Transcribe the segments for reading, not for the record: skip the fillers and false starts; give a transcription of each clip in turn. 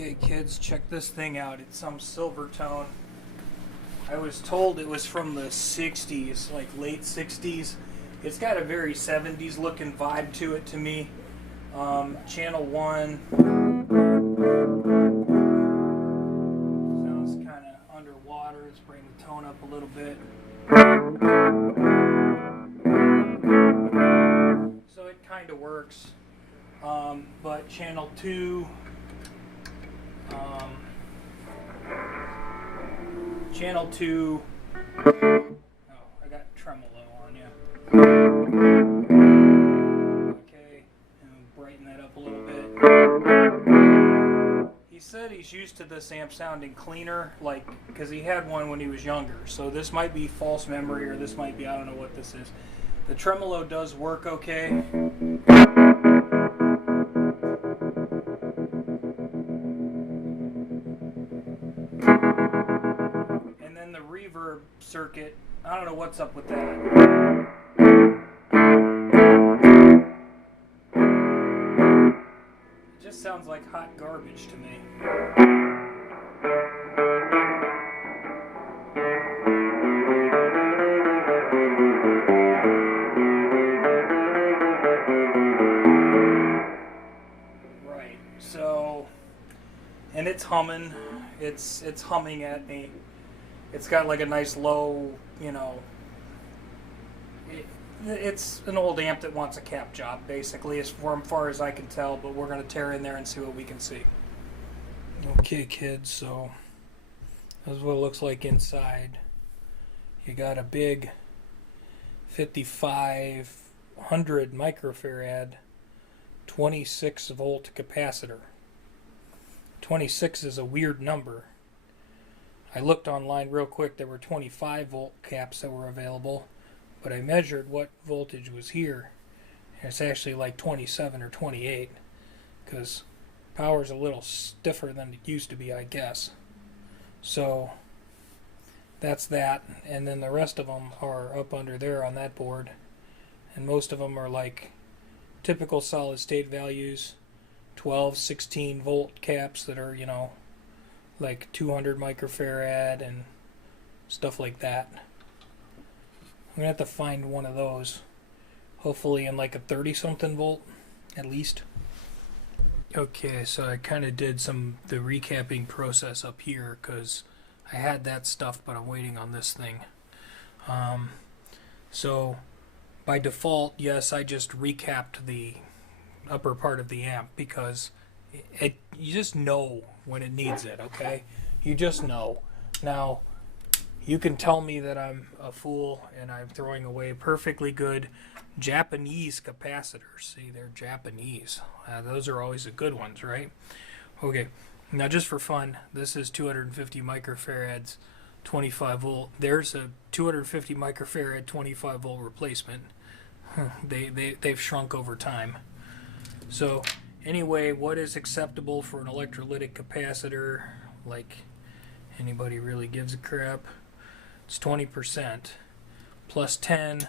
Okay, kids, check this thing out. It's some Silvertone. I was told it was from the 60s, like late 60s. It's got a very 70s looking vibe to it to me. Channel 1. Sounds kind of underwater. Let's bring the tone up a little bit. So it kind of works. But channel 2. Channel 2. Oh, I got tremolo on you. Okay, and brighten that up a little bit. He said he's used to this amp sounding cleaner, like, because he had one when he was younger. So this might be false memory, or this might be, I don't know what this is. The tremolo does work okay. Reverb circuit, I don't know what's up with that. It just sounds like hot garbage to me. Right, so, and it's humming, it's humming at me. It's got like a nice low, you know, it's an old amp that wants a cap job, basically, as far as I can tell, but we're going to tear in there and see what we can see. Okay, kids, so this is what it looks like inside. You got a big 5500 microfarad 26 volt capacitor. 26 is a weird number. I looked online real quick. There were 25 volt caps that were available, but I measured what voltage was here, and it's actually like 27 or 28, because power's a little stiffer than it used to be, I guess. So that's that, and then the rest of them are up under there on that board, and most of them are like typical solid state values, 12, 16 volt caps that are, you know, like 200 microfarad and stuff like that. I'm gonna have to find one of those, hopefully in like a 30 something volt at least. Okay, so I kind of did the recapping process up here because I had that stuff, but I'm waiting on this thing. So by default, yes, I just recapped the upper part of the amp because you just know when it needs it, okay? You just know. Now, you can tell me that I'm a fool and I'm throwing away perfectly good Japanese capacitors. See, they're Japanese. Those are always the good ones, right? Okay, now just for fun, this is 250 microfarads, 25 volt. There's a 250 microfarad 25 volt replacement. They've shrunk over time. So anyway, what is acceptable for an electrolytic capacitor? Like, anybody really gives a crap? It's 20% plus 10,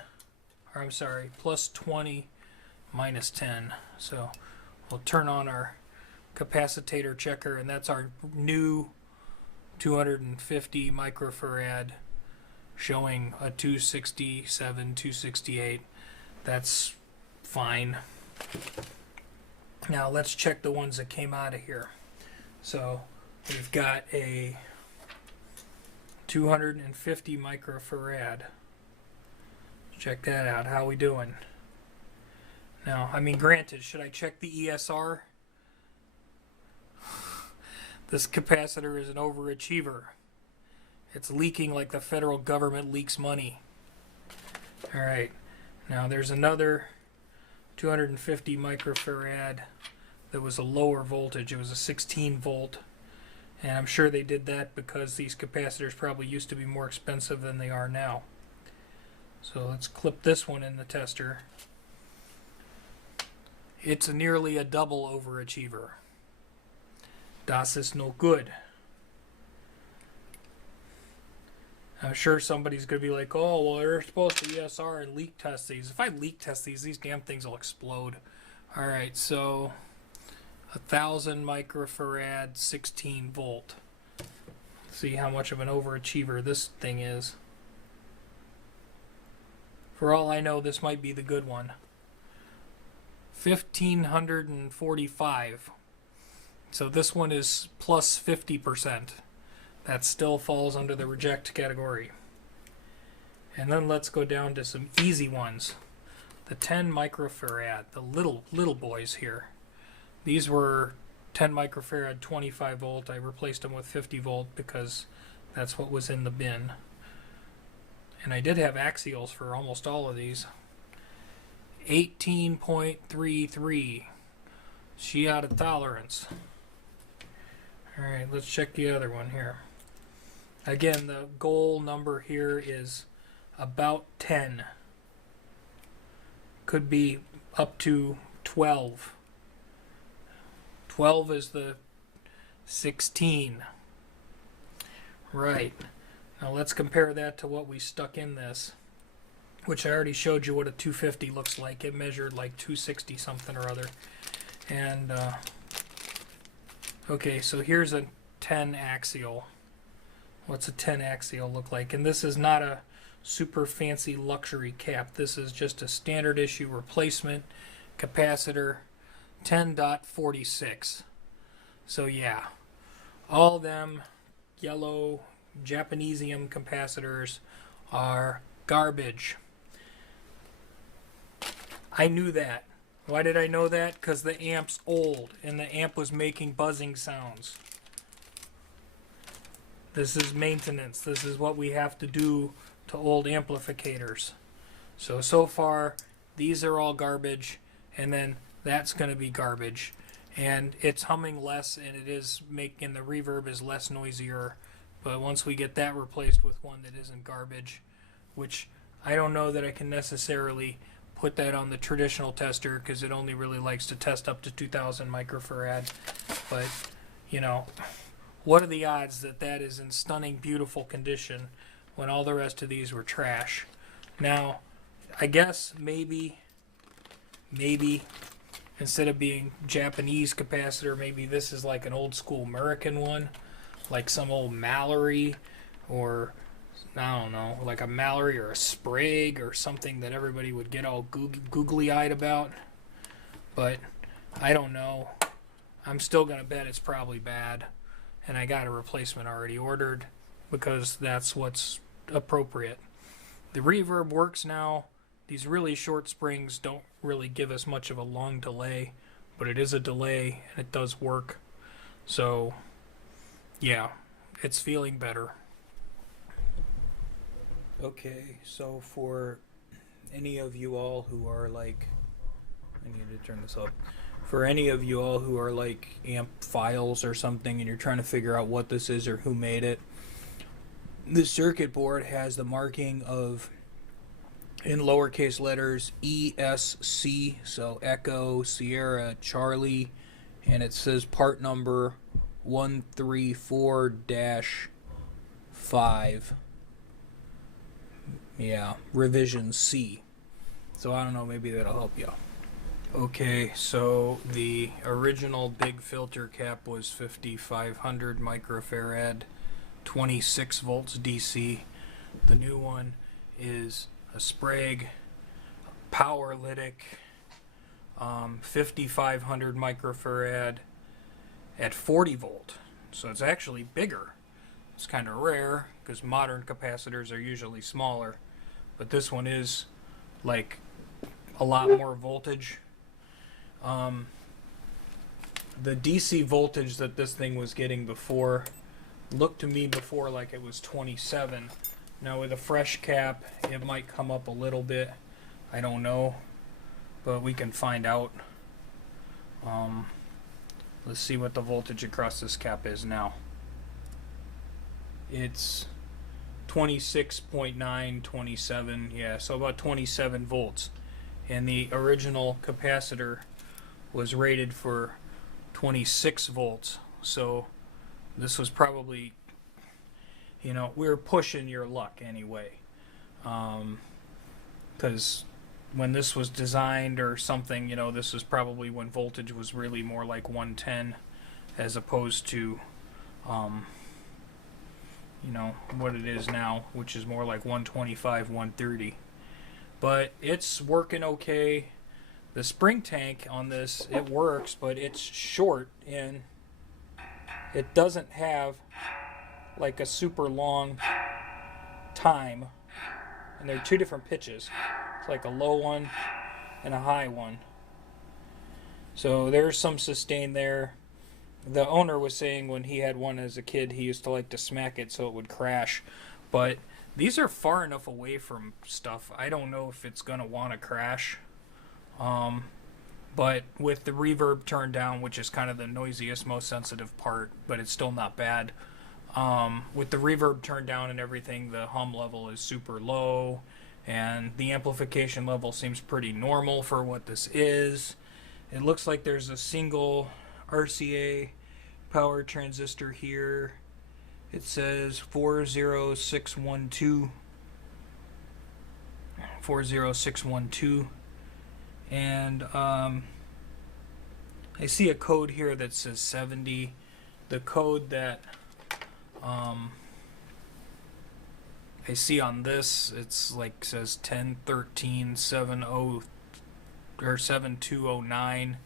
or I'm sorry, plus 20 minus 10. So we'll turn on our capacitor checker, and that's our new 250 microfarad showing a 267, 268. That's fine. Now let's check the ones that came out of here. So we've got a 250 microfarad. Check that out. How we doing? Now, I mean, granted, should I check the ESR? This capacitor is an overachiever. It's leaking like the federal government leaks money. Alright, now there's another 250 microfarad that was a lower voltage. It was a 16 volt, and I'm sure they did that because these capacitors probably used to be more expensive than they are now. So let's clip this one in the tester. It's nearly a double overachiever. Das ist no good. I'm sure somebody's going to be like, oh, well, they're supposed to ESR and leak test these. If I leak test these damn things will explode. Alright, so 1,000 microfarad, 16 volt. See how much of an overachiever this thing is. For all I know, this might be the good one. 1,545. So this one is plus 50%. That still falls under the reject category. And then let's go down to some easy ones. The 10 microfarad, the little boys here. These were 10 microfarad, 25 volt. I replaced them with 50 volt because that's what was in the bin. And I did have axials for almost all of these. 18.33. She out of tolerance. Alright, let's check the other one here. Again, the goal number here is about 10. Could be up to 12. 12 is the 16. Right. Now let's compare that to what we stuck in this, which I already showed you what a 250 looks like. It measured like 260 something or other. And okay, so here's a 10 axial. What's a 10 axial look like? And this is not a super fancy luxury cap. This is just a standard issue replacement capacitor, 10.46. So yeah, all them yellow Japanesium capacitors are garbage. I knew that. Why did I know that? Because the amp's old and the amp was making buzzing sounds. This is maintenance. This is what we have to do to old amplificators. So far, these are all garbage, and then that's going to be garbage. And it's humming less, and it is making the reverb is less noisier. But once we get that replaced with one that isn't garbage, which I don't know that I can necessarily put that on the traditional tester because it only really likes to test up to 2,000 microfarad. But, you know, what are the odds that that is in stunning, beautiful condition when all the rest of these were trash? Now, I guess maybe instead of being Japanese capacitor, maybe this is like an old school American one, like some old Mallory, or I don't know, like a Mallory or a Sprague or something that everybody would get all googly-eyed about. But I don't know. I'm still going to bet it's probably bad. And I got a replacement already ordered because that's what's appropriate. The reverb works now. These really short springs don't really give us much of a long delay, but it is a delay and it does work. So yeah, it's feeling better. Okay, so for any of you all who are like, I need to turn this up. For any of you all who are like amp files or something and you're trying to figure out what this is or who made it, the circuit board has the marking of, in lowercase letters, ESC, so Echo, Sierra, Charlie, and it says part number 134-5. Yeah, revision C. So I don't know, maybe that'll help you. Okay, so the original big filter cap was 5,500 microfarad, 26 volts DC. The new one is a Sprague Powerlytic, 5,500 microfarad at 40 volt. So it's actually bigger. It's kind of rare because modern capacitors are usually smaller, but this one is like a lot more voltage. The DC voltage that this thing was getting before looked to me before like it was 27. Now with a fresh cap it might come up a little bit, I don't know, but we can find out. Let's see what the voltage across this cap is now. It's 26.9, 27, yeah, so about 27 volts. And the original capacitor was rated for 26 volts. So this was probably, you know, we were pushing your luck anyway. Because when this was designed or something, you know, this is probably when voltage was really more like 110 as opposed to, you know, what it is now, which is more like 125, 130. But it's working okay. The spring tank on this, it works, but it's short and it doesn't have like a super long time. And they're two different pitches. It's like a low one and a high one. So there's some sustain there. The owner was saying when he had one as a kid, he used to like to smack it so it would crash. But these are far enough away from stuff. I don't know if it's going to want to crash. But with the reverb turned down, which is kind of the noisiest, most sensitive part, but it's still not bad. With the reverb turned down and everything, the hum level is super low. And the amplification level seems pretty normal for what this is. It looks like there's a single RCA power transistor here. It says 40612. And I see a code here that says 70. The code that I see on this, it's like says 101370 or 7209.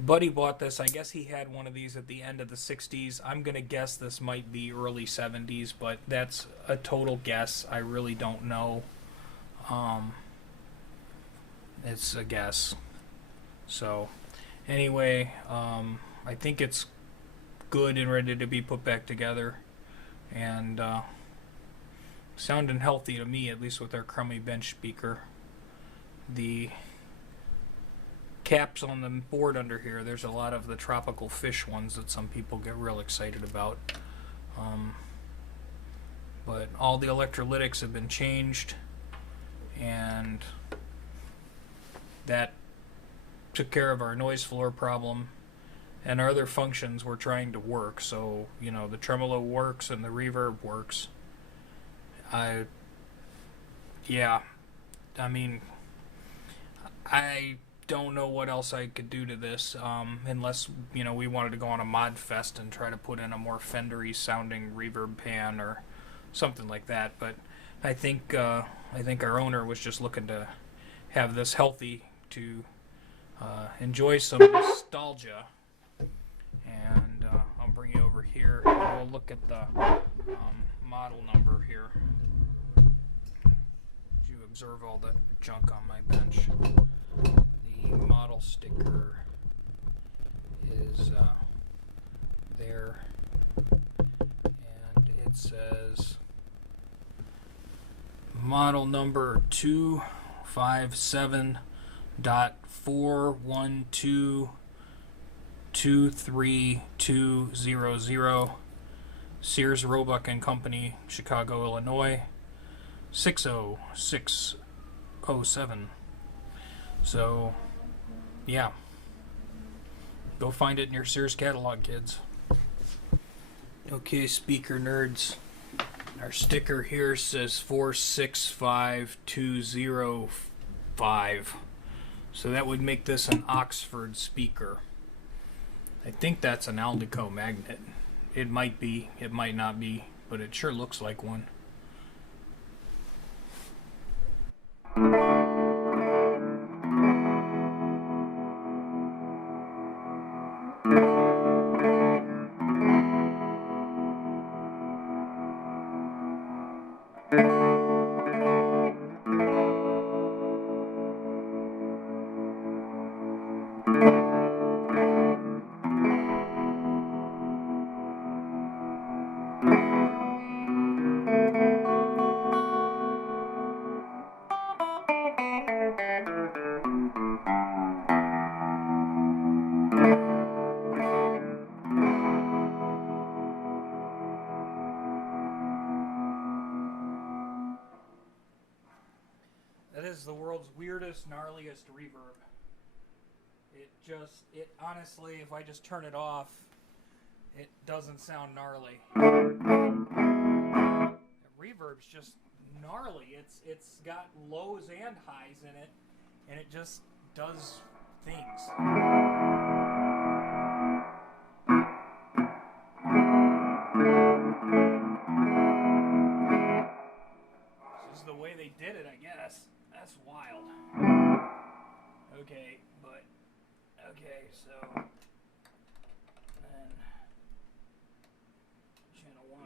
Buddy bought this. I guess he had one of these at the end of the 60s. I'm gonna guess this might be early 70s, but that's a total guess. I really don't know. It's a guess. So anyway, I think it's good and ready to be put back together, and sounding healthy to me, at least with our crummy bench speaker. The caps on the board under here, there's a lot of the tropical fish ones that some people get real excited about, but all the electrolytics have been changed, and that took care of our noise floor problem, and our other functions were trying to work. So, you know, the tremolo works and the reverb works. I mean, I don't know what else I could do to this, unless, you know, we wanted to go on a mod fest and try to put in a more Fendery sounding reverb pan or something like that. But I think our owner was just looking to have this healthy, to enjoy some nostalgia. And I'll bring you over here and we'll look at the model number here. You observe all the junk on my bench. The model sticker is there, and it says model number 257.412232200, Sears Roebuck and Company, Chicago, Illinois, 60607. So, yeah. Go find it in your Sears catalog, kids. Okay, speaker nerds. Our sticker here says 465205. So that would make this an Oxford speaker. I think that's an Alnico magnet. It might be, it might not be, but it sure looks like one. That is the world's weirdest, gnarliest reverb. It honestly, if I just turn it off, it doesn't sound gnarly. The reverb's just gnarly. It's got lows and highs in it, and it just does things. This is the way they did it, I guess. That's wild. Okay, but okay, so then channel 1.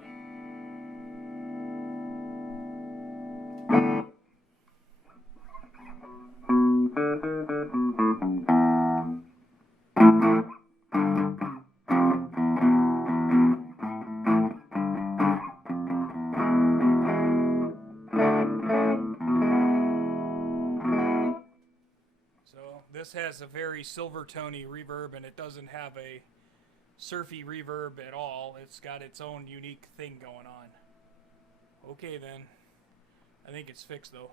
So this has a very Silvertone reverb, and it doesn't have a surfy reverb at all. It's got its own unique thing going on. Okay then. I think it's fixed though.